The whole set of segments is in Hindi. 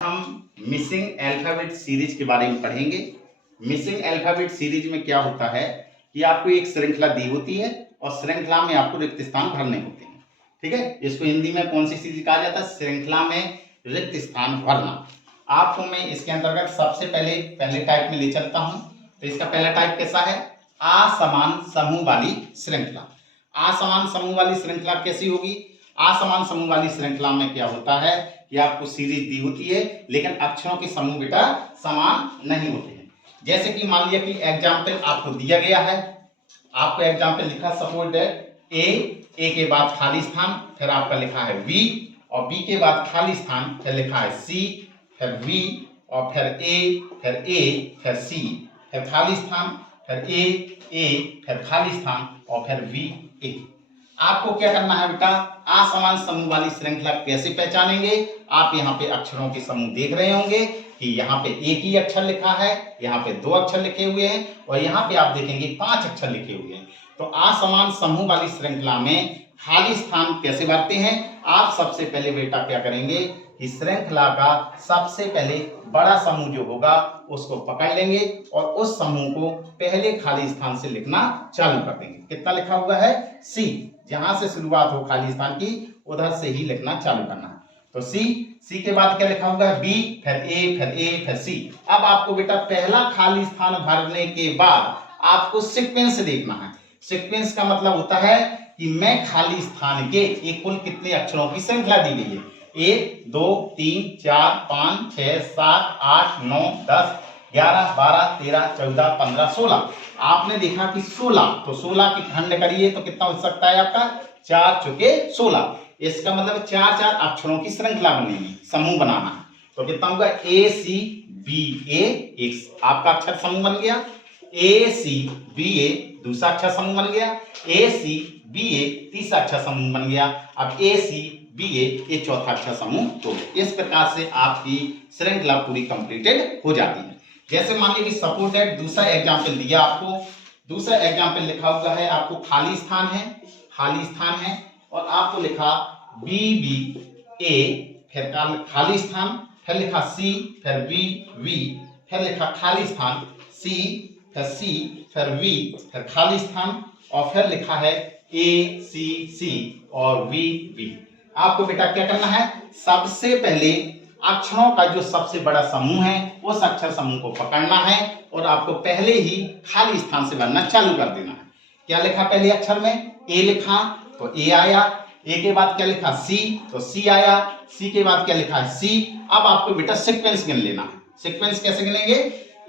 हम मिसिंग अल्फाबेट सीरीज के बारे में पढ़ेंगे। मिसिंग अल्फाबेट सीरीज में क्या होता है कि आपको एक श्रृंखला दी होती है और श्रृंखला में आपको रिक्त स्थान भरने होते हैं। ठीक है, इसको हिंदी में कौन सी सीरीज कहा जाता है? श्रृंखला में रिक्त स्थान भरना। आपको मैं इसके अंतर्गत सबसे पहले टाइप में ले चलता हूं। तो इसका पहला टाइप कैसा है? असमान समूह वाली श्रृंखला। असमान समूह वाली श्रृंखला कैसी होगी? असमान समूह वाली श्रृंखला में क्या होता है कि आपको सीरीज दी होती है लेकिन अक्षरों के समूह बेटा समान नहीं होते हैं। जैसे कि मान लिया कि एग्जाम्पल आपको दिया गया है, आपको एग्जाम्पल लिखा सपोज दैट ए के बाद खाली स्थान, फिर आपका लिखा है बी, और बी के बाद खाली स्थान, फिर लिखा है सी, फिर बी, और फिर ए, फिर सी, फिर खाली स्थान, फिर ए, फिर खाली स्थान, और फिर बी ए। आपको क्या करना है बेटा? असमान समूह वाली श्रृंखला कैसे पहचानेंगे? आप यहाँ पे अक्षरों के समूह देख रहे होंगे कि यहाँ पे एक ही अक्षर लिखा है, यहाँ पे दो अक्षर लिखे हुए हैं, और यहाँ पे आप देखेंगे 5 अक्षर लिखे हुए हैं। तो असमान समूह वाली श्रृंखला में खाली स्थान कैसे भरते हैं? आप सबसे पहले बेटा क्या करेंगे कि श्रृंखला का सबसे पहले बड़ा समूह जो होगा उसको पकड़ लेंगे और उस समूह को पहले खाली स्थान से लिखना चालू कर देंगे। कितना लिखा हुआ है? सी। जहां से शुरुआत हो खाली स्थान की उधर से ही लिखना चालू करना है। तो सी के बाद क्या लिखा होगा? बी, फिर ए, फिर सी। अब आपको बेटा पहला खाली स्थान भरने के बाद आपको सीक्वेंस देखना है। सीक्वेंस का मतलब होता है कि मैं खाली स्थान के एक कुल कितने अक्षरों की श्रृंखला दी गई है। 1 2 3 4 5 6 7 8 9 10 11 12 13 14 15 16। आपने देखा कि 16, तो 16 की खंड करिए तो कितना हो सकता है आपका? 4 चुके 16। इसका मतलब 4 अक्षरों की श्रृंखला बनेगी, समूह बनाना है। तो कितना होगा? ए सी बी ए, एक आपका अक्षर समूह बन गया। ए सी बी ए दूसरा अक्षर समूह बन गया। ए सी बी ए तीसरा अक्षर समूह बन गया। अब ए सी बी ए ये चौथा अक्षर समूह। तो इस प्रकार से आपकी श्रृंखला पूरी कंप्लीटेड हो जाती है। जैसे मान लीजिए सपोज दैट दूसरा एग्जाम्पल दिया आपको, दूसरा एग्जाम्पल लिखा हुआ है आपको खाली स्थान है और आपको लिखा बी बी ए, फिर खाली स्थान, फिर लिखा सी, फिर बी वी, फिर लिखा खाली स्थान सी, फिर सी, फिर वी, फिर खाली स्थान, और फिर लिखा है ए सी और वी। आपको बेटा क्या करना है? सबसे पहले अक्षरों का जो सबसे बड़ा समूह है उस अक्षर समूह को पकड़ना है और आपको पहले ही खाली स्थान से भरना चालू कर देना है। क्या लिखा पहले अक्षर में? ए लिखा तो ए आया, ए के बाद क्या लिखा? सी, तो सी आया, सी के बाद क्या लिखा है? सी। अब आपको बेटा सीक्वेंस गिन लेना है। सीक्वेंस कैसे गिनेंगे?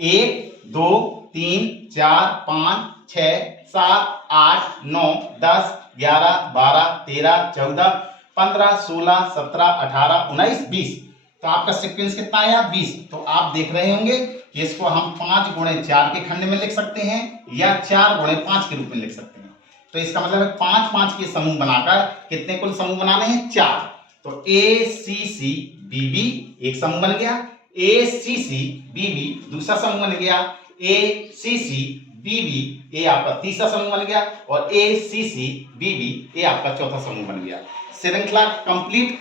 1 2 3 4 5 6 7 8 9 10 11 12 13 14 15 16 17 18 19 20। तो आपका सीक्वेंस कितना आया? 20। तो आप देख रहे होंगे कि इसको हम 5 गुणे 4 के खंड में लिख सकते हैं या 4 गुणे 5 के रूप में लिख सकते हैं। तो इसका मतलब है 5 के समूह बनाकर कितने कुल समूह बनाने हैं? 4। तो ए सी सी बी बी एक समूह बन गया, ए सी सी बी बी दूसरा समूह बन गया, ए सी सी बी बी ये आपका तीसरा समूह बन गया, और ए सी सी बी बी ये आपका चौथा समूह बन गया। श्रृंखला कंप्लीट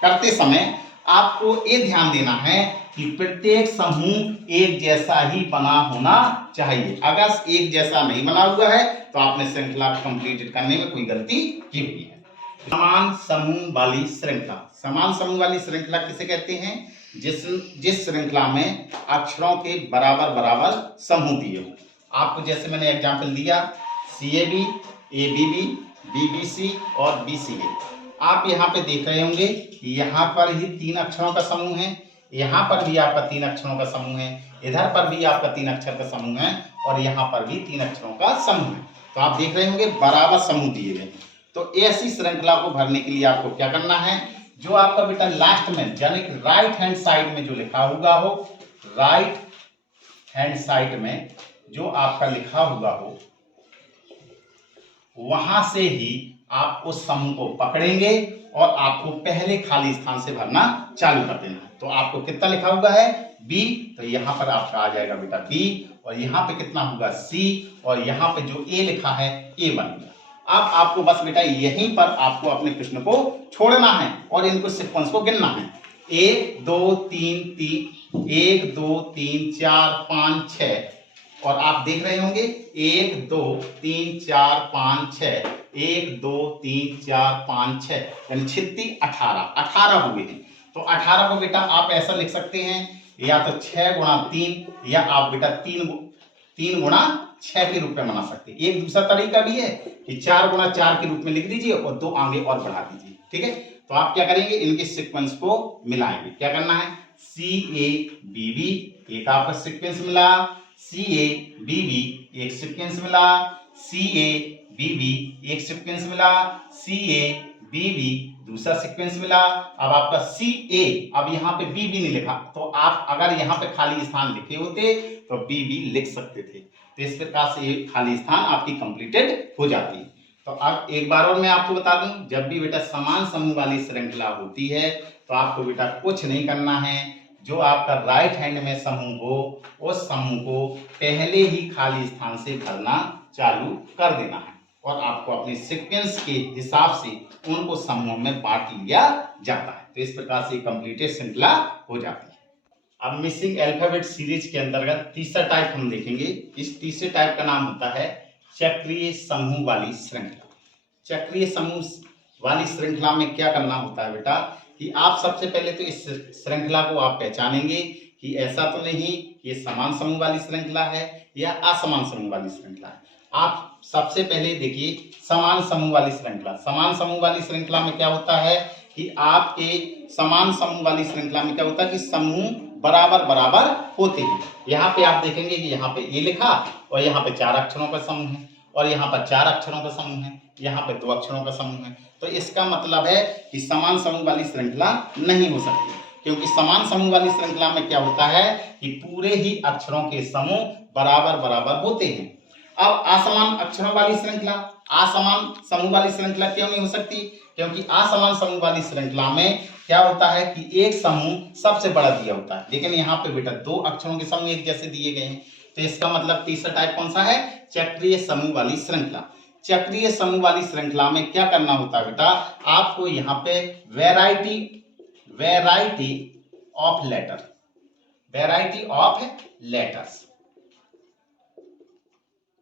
करते समय आपको ये ध्यान देना है कि प्रत्येक समूह एक जैसा ही बना होना चाहिए। अगर एक जैसा नहीं बना हुआ है तो आपने श्रृंखला कंप्लीट करने में कोई गलती की हुई है। समान समूह वाली श्रृंखला, समान समूह वाली श्रृंखला किसे कहते हैं? जिस श्रृंखला में अक्षरों के बराबर बराबर समूह दिए हो। आपको जैसे मैंने एग्जाम्पल दिया CAB, ABB, BBC और BCA। आप यहाँ पे देख रहे होंगे यहाँ पर ही 3 अक्षरों का समूह है, यहाँ पर भी आपका 3 अक्षरों का समूह है, इधर पर भी आपका 3 अक्षर का समूह है, और यहाँ पर भी 3 अक्षरों का समूह है। तो आप देख रहे होंगे बराबर समूह दिए गए। तो ऐसी श्रृंखला को भरने के लिए आपको क्या करना है? जो आपका बेटा लास्ट में यानी कि राइट हैंड साइड में जो लिखा हुआ हो, राइट हैंड साइड में जो आपका लिखा हुआ हो वहां से ही आप उस समूह को पकड़ेंगे और आपको पहले खाली स्थान से भरना चालू कर देना है। तो आपको कितना लिखा हुआ है? बी, तो यहाँ पर आपका आ जाएगा बेटा बी, और यहाँ पे कितना होगा? सी, और यहाँ पे जो ए लिखा है ए बन गया। अब आपको बस बेटा यहीं पर आपको अपने प्रश्न को छोड़ना है और इनको सीक्वेंस को गिनना है। 1 2 3 3 1 2 3 4 5 6 और आप देख रहे होंगे 1 2 3 4 5 6 1 2 3 4 5 6 यानी 36 18 हुए हैं। तो 18 को बेटा आप ऐसा लिख सकते हैं या तो 6 गुणा 3 या आप बेटा 3 गुणा 6 के रूप में बना सकते हैं। एक दूसरा तरीका भी है कि 4 गुणा 4 के रूप में लिख दीजिए और 2 आगे और बढ़ा दीजिए। ठीक है, तो आप क्या करेंगे, इनके सीक्वेंस को मिलाएंगे। क्या करना है, CABB एक आपका सीक्वेंस मिला, CABB एक सीक्वेंस मिला, CABB एक सीक्वेंस मिला, CABB दूसरा सीक्वेंस मिला। अब आपका CA, अब यहाँ पे BB नहीं लिखा, तो आप अगर यहाँ पे खाली स्थान लिखे होते तो BB लिख सकते थे। तो इस प्रकार से ये खाली स्थान आपकी कंप्लीटेड हो जाती है। तो अब एक बार और मैं आपको बता दूं, जब भी बेटा समान समूह वाली श्रृंखला होती है तो आपको बेटा कुछ नहीं करना है, जो आपका राइट हैंड में समूह हो उस समूह को पहले ही खाली स्थान से भरना चालू कर देना है और आपको अपने सीक्वेंस के हिसाब से उनको समूह में बांट लिया जाता है। तो इस प्रकार से कंप्लीटेड श्रृंखला हो जाती है। अब मिसिंग अल्फाबेट सीरीज के अंतर्गत तीसरा टाइप हम देखेंगे। इस तीसरे टाइप का नाम होता है चक्रीय समूह वाली श्रृंखला। चक्रीय समूह वाली श्रृंखला में क्या करना होता है बेटा, कि आप सबसे पहले तो इस श्रृंखला को आप पहचानेंगे कि ऐसा तो नहीं ये समान समूह वाली श्रृंखला है या असमान समूह वाली श्रृंखला है। आप सबसे पहले देखिए समान समूह वाली श्रृंखला। समान समूह वाली श्रृंखला में क्या होता है कि आपके समान समूह वाली श्रृंखला में क्या होता है कि समूह बराबर बराबर होते हैं। यहाँ पे आप देखेंगे कि यहाँ पे ए लिखा और यहाँ पे 4 अक्षरों का समूह है और यहाँ पर 4 अक्षरों का समूह है, यहाँ पे 2 अक्षरों का समूह है। तो इसका मतलब है कि समान समूह वाली श्रृंखला नहीं हो सकती, क्योंकि समान समूह वाली श्रृंखला में क्या होता है कि पूरे ही अक्षरों के समूह बराबर बराबर होते हैं। अब असमान अक्षरों वाली श्रृंखला, असमान समूह वाली श्रृंखला क्यों नहीं हो सकती, क्योंकि असमान समूह वाली श्रृंखला में क्या होता है कि एक समूह सबसे बड़ा दिया होता है, लेकिन यहाँ पे बेटा 2 अक्षरों के समूह एक जैसे दिए गए हैं। तो इसका मतलब तीसरा टाइप कौन सा है, चक्रीय समूह वाली श्रृंखला। चक्रीय समूह वाली श्रृंखला में क्या करना होता है बेटा, आपको यहाँ पे वैरायटी ऑफ लेटर्स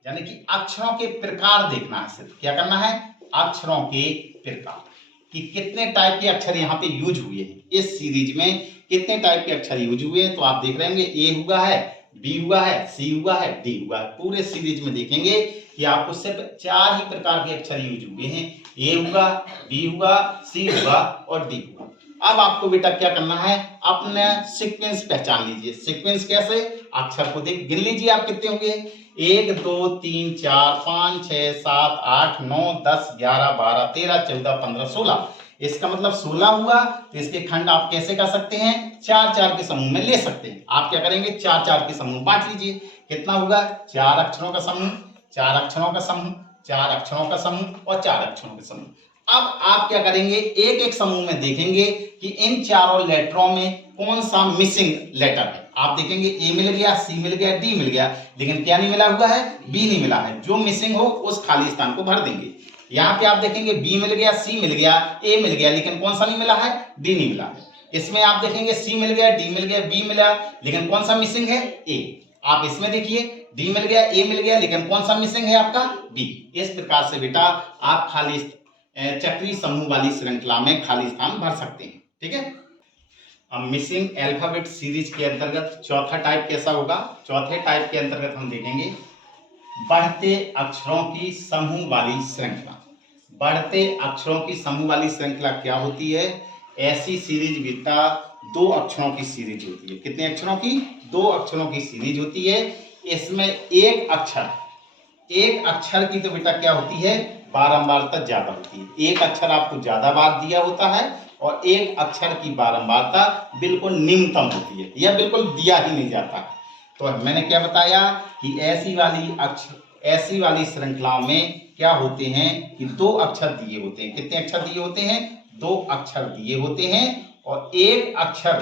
यानी कि अक्षरों के प्रकार देखना है। सिर्फ क्या करना है, अक्षरों के प्रकार कि कितने टाइप के अक्षर यहाँ पे यूज हुए हैं, इस सीरीज में कितने टाइप के अक्षर यूज हुए हैं। तो आप देख रहे होंगे ए हुआ है, बी हुआ है, सी हुआ है, डी हुआ है। पूरे सीरीज में देखेंगे कि आपको सिर्फ 4 ही प्रकार के अक्षर यूज हुए हैं, ए हुआ, बी हुआ, सी हुआ और डी हुआ। अब आपको बेटा क्या करना है, अपना सीक्वेंस पहचान लीजिए। सीक्वेंस कैसे, अक्षर को देख गिन लीजिए आप कितने होंगे, 1 2 3 4 5 6 7 8 9 10 11 12 13 14 15 16। इसका मतलब 16 हुआ। तो इसके खंड आप कैसे कर सकते हैं, 4-4 के समूह में ले सकते हैं। आप क्या करेंगे, 4-4 के समूह बांट लीजिए। कितना होगा, 4 अक्षरों का समूह, 4 अक्षरों का समूह, 4 अक्षरों का समूह और 4 अक्षरों का समूह। अब आप क्या करेंगे, एक एक समूह में देखेंगे कि इन चारों लेटरों में कौन सा मिसिंग लेटर है। आप देखेंगे ए मिल गया, सी मिल गया, डी मिल गया, लेकिन क्या नहीं मिला हुआ है, बी नहीं मिला है। जो मिसिंग हो उस खाली स्थान को भर देंगे। यहाँ पे आप देखेंगे बी मिल गया, सी मिल गया, ए मिल गया, लेकिन कौन सा नहीं मिला है, डी नहीं मिला है। इसमें आप देखेंगे सी मिल गया, डी मिल गया, बी मिला, लेकिन कौन सा मिसिंग है, ए। आप इसमें देखिए डी मिल गया, ए मिल गया, लेकिन कौन सा मिसिंग है आपका, बी। इस प्रकार से बेटा आप खाली चक्रीय समूह वाली श्रृंखला में खाली स्थान भर सकते हैं। ठीक है, अब मिसिंग अल्फाबेट सीरीज के अंतर्गत चौथा टाइप कैसा होगा। चौथे टाइप के अंतर्गत हम देखेंगे बढ़ते अक्षरों की समूह वाली श्रृंखला। बढ़ते अक्षरों की समूह वाली श्रृंखला क्या होती है, ऐसी सीरीज बेटा 2 अक्षरों की सीरीज होती है। कितने अक्षरों की, 2 अक्षरों की सीरीज होती है। इसमें एक अक्षर की तो बेटा क्या होती है, बारंबारता ज्यादा होती है। एक अक्षर आपको ज्यादा बार दिया होता है और एक अक्षर की बारंबारता बिल्कुल न्यूनतम होती है या बिल्कुल दिया ही नहीं जाता। तो मैंने क्या बताया कि ऐसी वाली श्रृंखलाओं में क्या होते हैं कि 2 अक्षर दिए होते हैं। कितने अक्षर दिए होते हैं, 2 अक्षर दिए होते हैं और एक अक्षर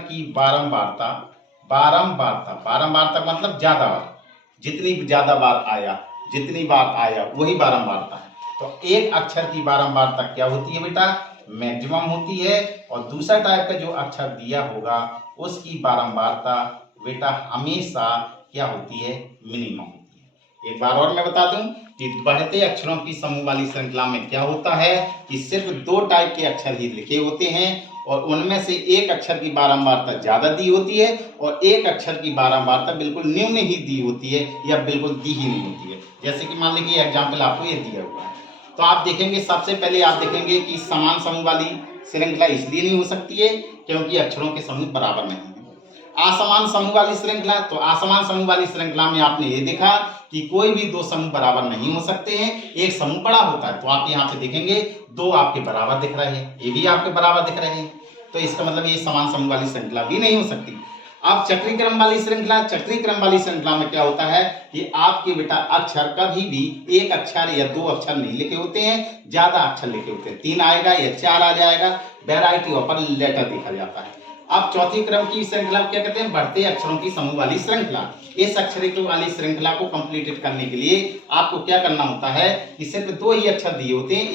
की बारंबारता मतलब ज्यादा बार, जितनी ज्यादा बार आया वही बारंबारता है। तो एक अक्षर की बारंबारता क्या होती है बेटा, मैक्सिमम होती है, और दूसरा टाइप का जो अक्षर दिया होगा उसकी बारंबारता बेटा हमेशा क्या होती है, मिनिमम होती है। एक बार और मैं बता दूं कि बढ़ते अक्षरों की समूह वाली श्रृंखला में क्या होता है कि सिर्फ दो टाइप के अक्षर ही लिखे होते हैं, और उनमें से एक अक्षर की बारंबारता ज्यादा दी होती है और एक अक्षर की बारंबारता बिल्कुल न्यून ही दी होती है या बिल्कुल दी ही नहीं होती है। जैसे कि मान लीजिए एग्जाम्पल आपको ये दिया हुआ है, तो आप देखेंगे सबसे पहले आप देखेंगे कि समान समूह वाली श्रृंखला इसलिए नहीं हो सकती है क्योंकि अक्षरों के समूह बराबर नहीं है। असमान समूह वाली श्रृंखला, तो असमान समूह वाली श्रृंखला में आपने ये देखा कि कोई भी दो समूह बराबर नहीं हो सकते हैं, एक समूह बड़ा होता है। तो आप यहाँ पे देखेंगे दो आपके बराबर दिख रहे हैं, ये भी आपके बराबर दिख रहे हैं, तो इसका मतलब ये समान समूह वाली श्रृंखला भी नहीं हो सकती। अब चक्रीय क्रम वाली श्रृंखला, चक्रीय क्रम वाली श्रृंखला में क्या होता है कि आपके बेटा अक्षर कभी भी एक अक्षर या दो अक्षर नहीं लिखे होते हैं, ज्यादा अक्षर लिखे होते हैं, 3 आएगा या 4 आ जाएगा, वैरायटी ऑफ लेटर देखा जाता है। अब चौथी क्रम की श्रृंखला क्या कहते हैं, बढ़ते अक्षरों की समूह वाली श्रृंखला। इस अक्षरिक वाली श्रृंखला को कंप्लीट करने के लिए आपको क्या करना होता है कि सिर्फ दो ही अक्षर दिए होते हैं,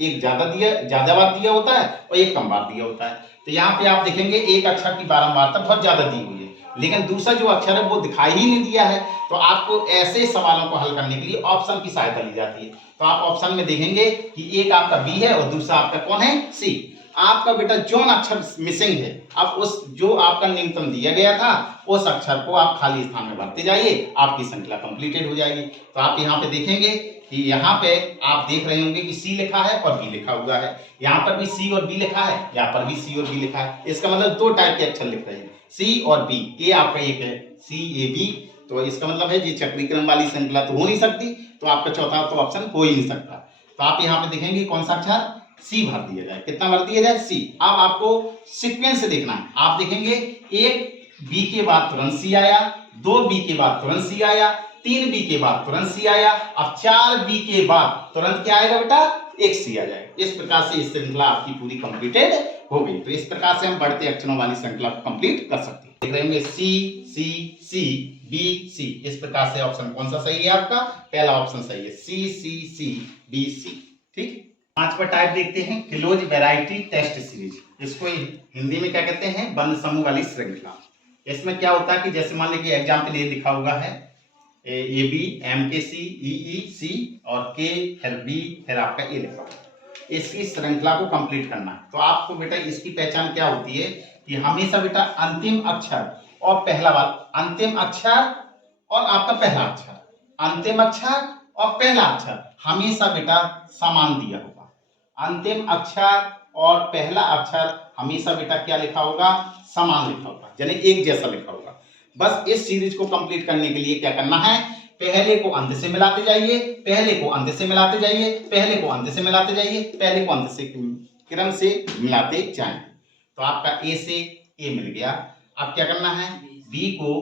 एक ज्यादा बार दिया होता है और एक कम बार दिया होता है। तो यहाँ पे आप देखेंगे एक अक्षर की बारंबारता बहुत ज्यादा दी हुई है, लेकिन दूसरा जो अक्षर है वो दिखाई ही नहीं दिया है। तो आपको ऐसे सवालों को हल करने के लिए ऑप्शन की सहायता ली जाती है। तो आप ऑप्शन में देखेंगे कि एक आपका बी है और दूसरा आपका कौन है, सी। आपका बेटा जो अक्षर मिसिंग है, अब उस जो आपका न्यूनतम दिया गया था उस अक्षर को आप खाली स्थान में भरते जाइए, आपकी श्रृंखला कंप्लीटेड हो जाएगी। तो आप यहाँ पे देखेंगे कि यहाँ पे आप देख रहे होंगे कि सी लिखा है और बी लिखा हुआ है, यहाँ पर भी सी और बी लिखा है, यहाँ पर भी सी और बी लिखा है। इसका मतलब दो टाइप के अक्षर लिख रहे हैं, सी और बी। ये आपका एक है सी ए बी, तो इसका मतलब है ये चक्रीय क्रम वाली श्रृंखला तो हो नहीं सकती, तो आपका चौथा तो ऑप्शन हो ही नहीं सकता। तो आप यहाँ पे देखेंगे कौन सा अक्षर, सी भर दिया जाए। कितना भर दिया जाए, सी। अब आपको सीक्वेंस देखना है, आप देखेंगे एक बी के बाद तुरंत सी आया, दो बी के बाद तुरंत सी आया, 3 बी के बाद तुरंत सी आया, अब 4 बी के बाद तुरंत क्या आएगा बेटा, एक सी आ जाएगा। इस प्रकार से इस श्रृंखला आपकी पूरी कंप्लीटेड हो गई। तो इस प्रकार से हम बढ़ते अक्षरों वाली श्रृंखला को कंप्लीट कर सकते हैं। देख रहे होंगे सी सी सी बी सी, इस प्रकार से ऑप्शन कौन सा सही है आपका, पहला ऑप्शन सही है, सी सी सी बी सी। ठीक। पांचवा टाइप देखते हैं, क्लोज वैरायटी टेस्ट सीरीज। इसको हिंदी में क्या कहते हैं, बंद समूह वाली श्रृंखला। इसमें क्या होता है कि जैसे मान लीजिए एग्जाम्पल ये लिखा हुआ है, ए बी एम के सी ई ई सी और के फिर बी फिर आपका ए लिखा हुआ है। इसकी श्रृंखला को कंप्लीट करना है। तो आपको बेटा इसकी पहचान क्या होती है कि हमेशा बेटा अंतिम अक्षर और पहला वाला, अंतिम अक्षर और आपका पहला अक्षर, अंतिम अक्षर और पहला अक्षर हमेशा बेटा समान दिया होगा। अंतिम अक्षर और पहला अक्षर हमेशा बेटा क्या लिखा होगा, समान लिखा होगा, यानी एक जैसा लिखा होगा। बस इस सीरीज को कंप्लीट करने के लिए क्या करना है, पहले को अंत से मिलाते जाइए, पहले को अंत से मिलाते जाइए, पहले को अंत से मिलाते जाइए, पहले को अंत से क्रम से मिलाते जाएं। तो आपका ए से ए मिल गया। अब क्या करना है, बी को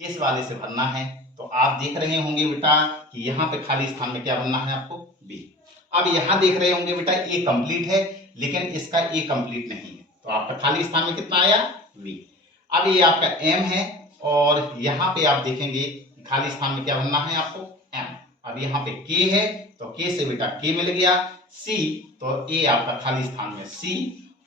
इस वाले से भरना है। तो आप देख रहे होंगे बेटा कि यहाँ पे खाली स्थान में क्या बनना है आपको, बी। अब यहाँ देख रहे होंगे बेटा ए कंप्लीट है, लेकिन इसका ए कंप्लीट नहीं है, तो आपका खाली स्थान में कितना आया, बी। अब ये आपका एम है और यहाँ पे आप देखेंगे खाली स्थान में क्या बनना है आपको, एम। अब यहाँ पे के है तो के से बेटा के मिल गया, सी तो ए आपका खाली स्थान में सी,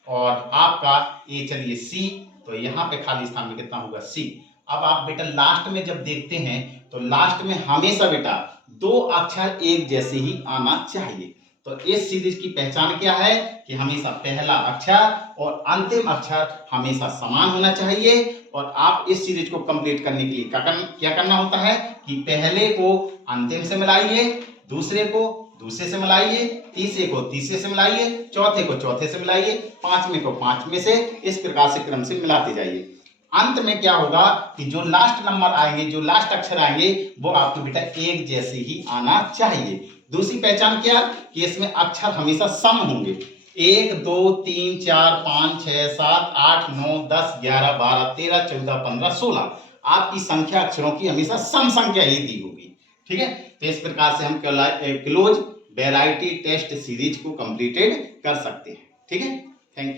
और आपका ए चलिए सी, तो यहाँ पे खाली स्थान में कितना होगा, सी। अब आप बेटा लास्ट में जब देखते हैं तो लास्ट में हमेशा बेटा दो अक्षर एक जैसे ही आना चाहिए। तो इस सीरीज की पहचान क्या है कि हमेशा पहला अक्षर और अंतिम अक्षर हमेशा समान होना चाहिए। और आप इस सीरीज को कंप्लीट करने के लिए क्या करना होता है कि पहले को अंतिम से मिलाइए, दूसरे को दूसरे से मिलाइए, तीसरे को तीसरे से मिलाइए, चौथे को चौथे से मिलाइए, पांचवें को पांचवें से, इस प्रकार से क्रम से मिलाते जाइए। अंत में क्या होगा कि जो लास्ट नंबर आएंगे, जो लास्ट अक्षर आएंगे वो आपके बेटा एक जैसे ही आना चाहिए। दूसरी पहचान क्या कि इसमें अक्षर हमेशा सम होंगे, 1 2 3 4 5 6 7 8 9 10 11 12 13 14 15 16 आपकी संख्या अक्षरों की हमेशा सम संख्या ही दी होगी। ठीक है, तो इस प्रकार से हम क्लोज वैरायटी टेस्ट सीरीज को कंप्लीटेड कर सकते हैं। ठीक है, थैंक यू।